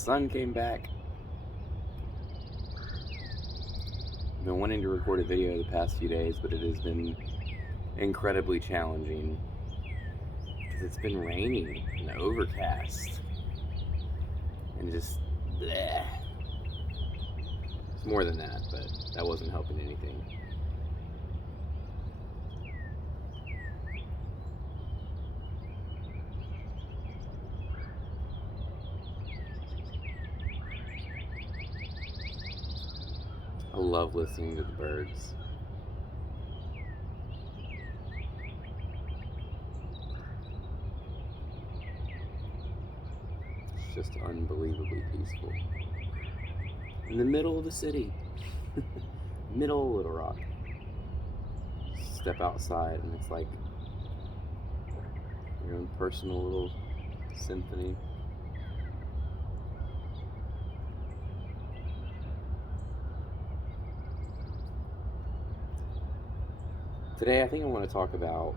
sun came back. I've been wanting to record a video the past few days, but it has been incredibly challenging because it's been raining and overcast and just bleh. It's more than that, but that wasn't helping anything. I love listening to the birds. It's just unbelievably peaceful. In the middle of the city. Middle of Little Rock. Step outside and it's like your own personal little symphony. Today I think I want to talk about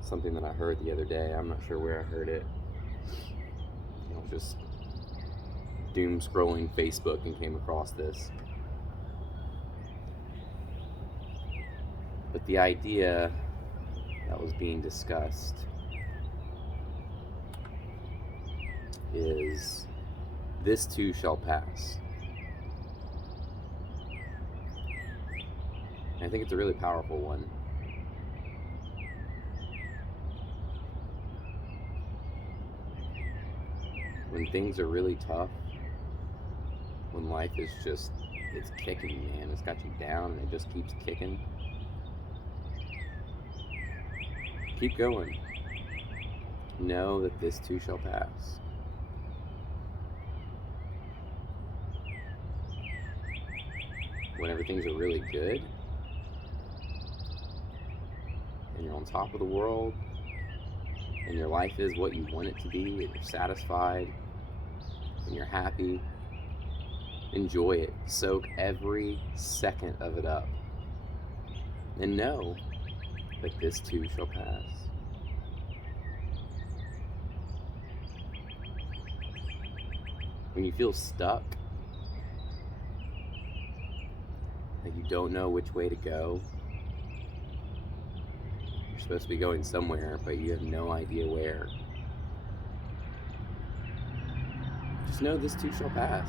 something that I heard the other day. I'm not sure where I heard it. I was just doom scrolling Facebook and came across this. But the idea that was being discussed is this too shall pass. And I think it's a really powerful one. When things are really tough, when life is just, it's kicking, man, it's got you down and it just keeps kicking, keep going. Know that this too shall pass. Whenever things are really good, and you're on top of the world, and your life is what you want it to be, and you're satisfied, and you're happy, enjoy it. Soak every second of it up. And know that this too shall pass. When you feel stuck, like you don't know which way to go, you're supposed to be going somewhere, but you have no idea where, just know this too shall pass.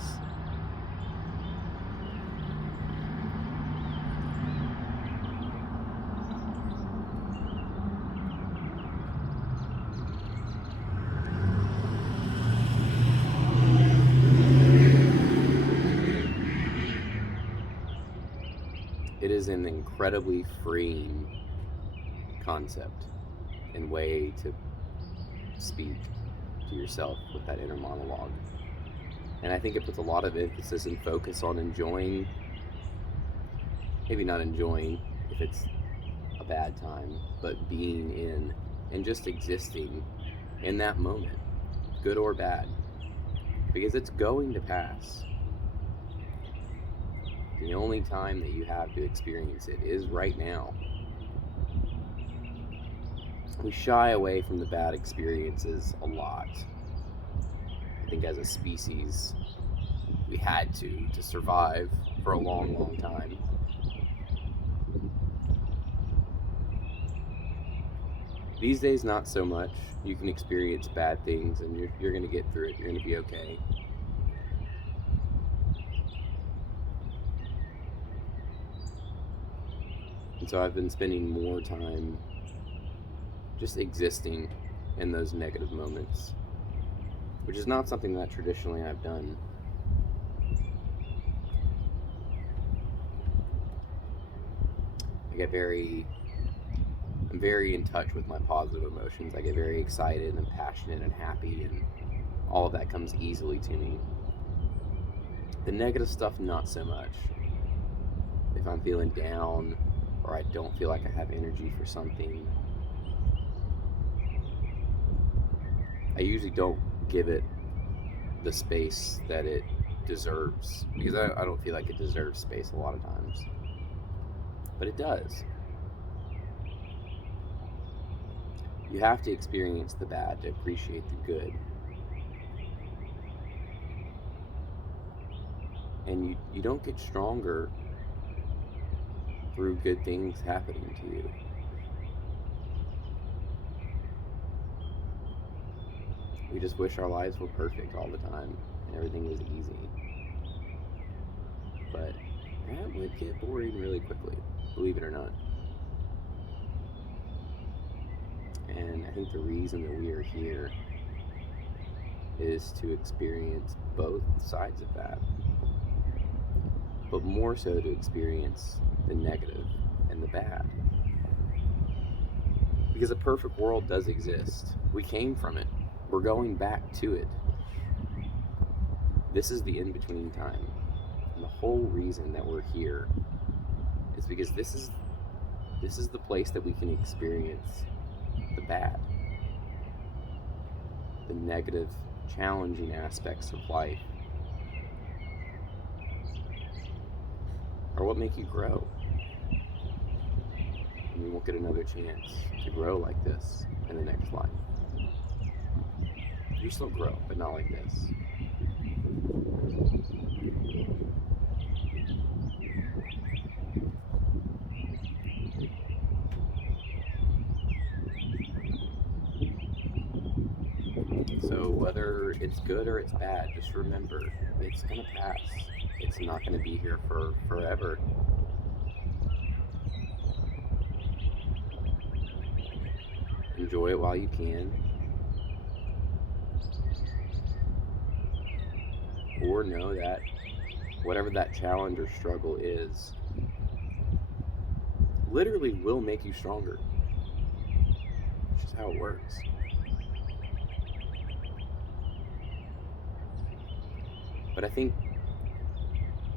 It is an incredibly freeing concept and way to speak to yourself with that inner monologue. And I think it puts a lot of emphasis and focus on enjoying, maybe not enjoying if it's a bad time, but being in and just existing in that moment, good or bad, because it's going to pass. The only time that you have to experience it is right now. We shy away from the bad experiences a lot. I think as a species, we had to survive for a long, long time. These days, not so much. You can experience bad things and you're going to get through it. You're going to be okay. And so I've been spending more time just existing in those negative moments, which is not something that traditionally I've done. I'm very in touch with my positive emotions. I get very excited and passionate and happy, and all of that comes easily to me. The negative stuff, not so much. If I'm feeling down, or I don't feel like I have energy for something, I usually don't give it the space that it deserves, because I don't feel like it deserves space a lot of times, but it does. You have to experience the bad to appreciate the good. And you don't get stronger through good things happening to you. We just wish our lives were perfect all the time and everything was easy. But that would get boring really quickly, believe it or not. And I think the reason that we are here is to experience both sides of that, but more so to experience the negative and the bad. Because a perfect world does exist. We came from it. We're going back to it. This is the in-between time. And the whole reason that we're here is because this is the place that we can experience the bad, the negative, challenging aspects of life are what make you grow. And you won't get another chance to grow like this in the next life. You still grow, but not like this. So whether it's good or it's bad, just remember, it's gonna pass. It's not gonna be here for forever. Enjoy it while you can. Or know that whatever that challenge or struggle is, literally will make you stronger. It's just how it works. But I think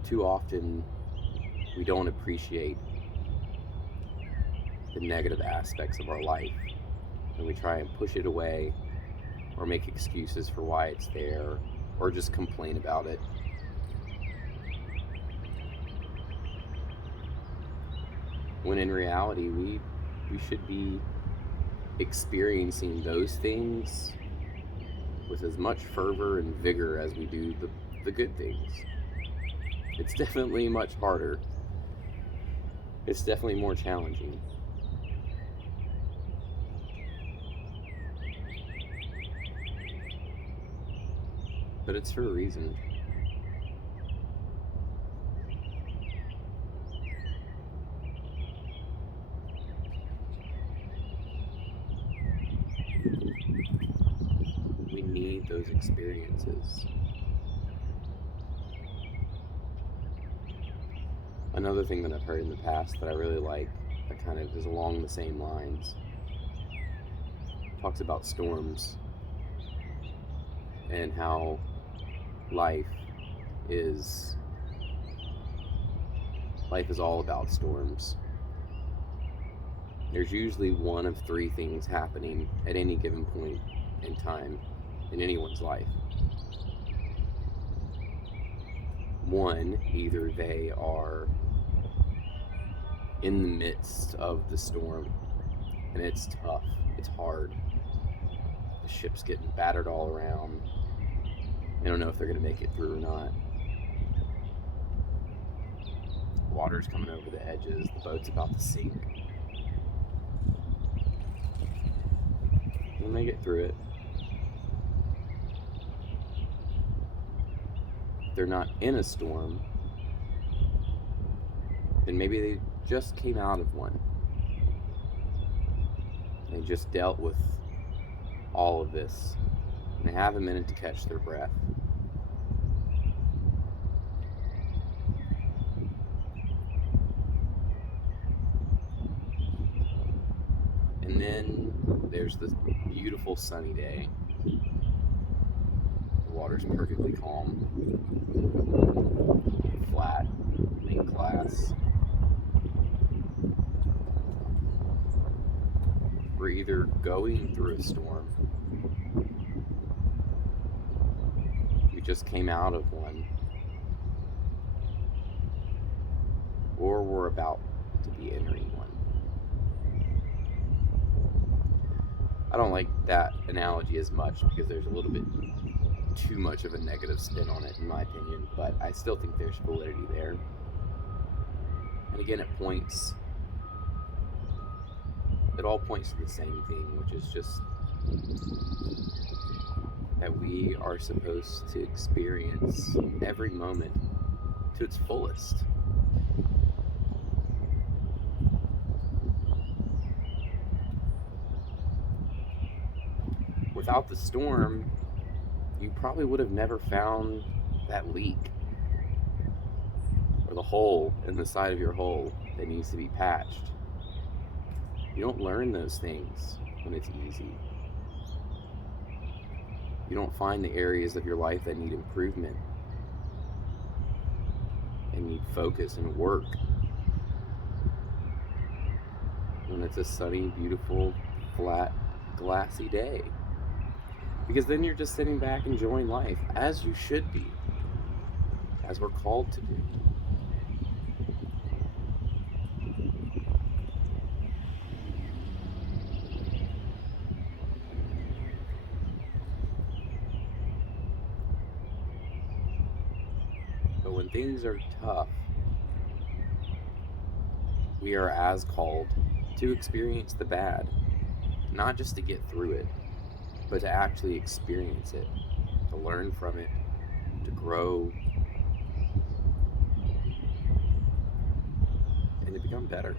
too often we don't appreciate the negative aspects of our life, and we try and push it away or make excuses for why it's there or just complain about it. When in reality, we should be experiencing those things with as much fervor and vigor as we do the good things. It's definitely much harder. It's definitely more challenging. But it's for a reason. We need those experiences. Another thing that I've heard in the past that I really like, that kind of is along the same lines, talks about storms and how life is all about storms. There's usually one of three things happening at any given point in time in anyone's life. One, either they are in the midst of the storm and it's tough, it's hard, the ship's getting battered all around, they don't know if they're going to make it through or not, water's coming over the edges, the boat's about to sink, and they get through it. If they're not in a storm, then maybe they just came out of one. They just dealt with all of this, and they have a minute to catch their breath. And then there's this beautiful sunny day. The water's perfectly calm, flat, in glass. We're either going through a storm, we just came out of one, or we're about to be entering one. I don't like that analogy as much because there's a little bit too much of a negative spin on it, in my opinion, but I still think there's validity there. And again, it all points to the same thing, which is just that we are supposed to experience every moment to its fullest. Without the storm, you probably would have never found that leak or the hole in the side of your hull that needs to be patched. You don't learn those things when it's easy. You don't find the areas of your life that need improvement and need focus and work when it's a sunny, beautiful, flat, glassy day. Because then you're just sitting back enjoying life, as you should be, as we're called to do. But when things are tough, we are as called to experience the bad, not just to get through it, but to actually experience it, to learn from it, to grow, and to become better.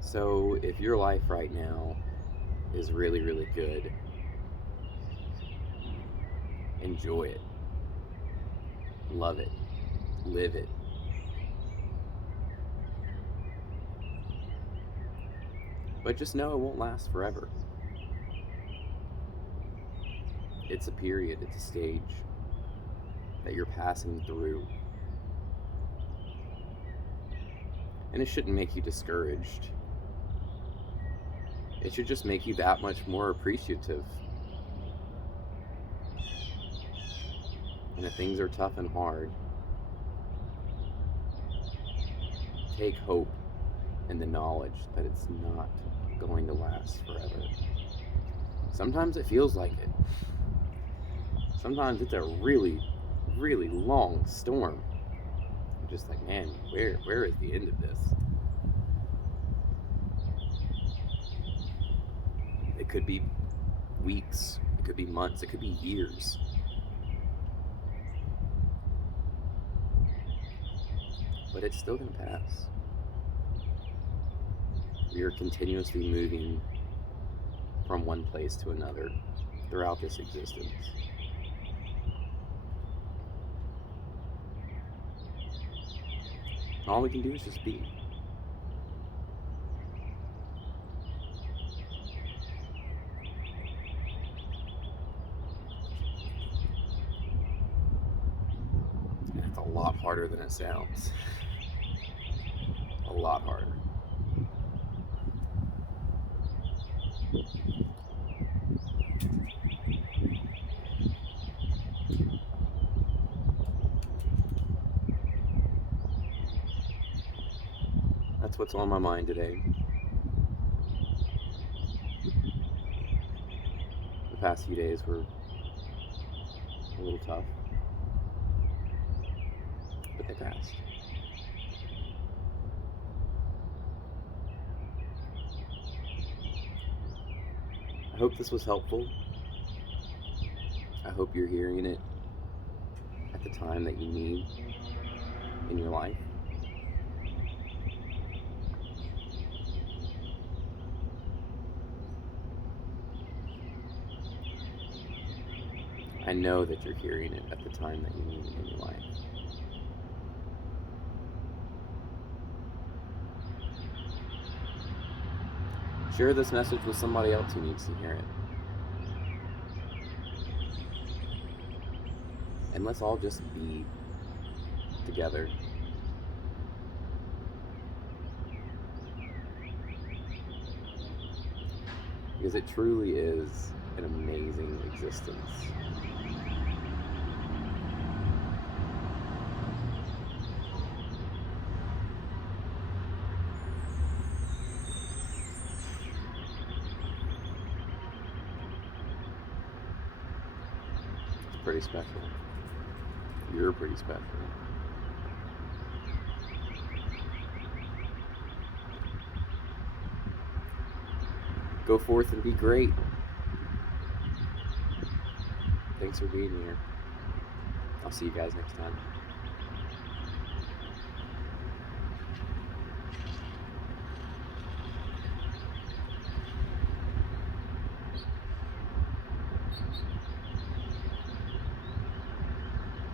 So if your life right now is really, really good, enjoy it, love it, live it. But just know it won't last forever. It's a period, it's a stage that you're passing through. And it shouldn't make you discouraged. It should just make you that much more appreciative. And if things are tough and hard, take hope in the knowledge that it's not going to last forever. Sometimes it feels like it. Sometimes it's a really, really long storm. I'm just like, man, where is the end of this? It could be weeks, it could be months, it could be years. But it's still going to pass. We are continuously moving from one place to another throughout this existence. All we can do is just be. And it's a lot harder than it sounds. A lot harder. That's what's on my mind today. The past few days were a little tough, but they passed. I hope this was helpful. I hope you're hearing it at the time that you need in your life. I know that you're hearing it at the time that you need it in your life. Share this message with somebody else who needs to hear it. And let's all just be together. Because it truly is an amazing existence. pretty special. You're pretty special. Go forth and be great. Thanks for being here. I'll see you guys next time.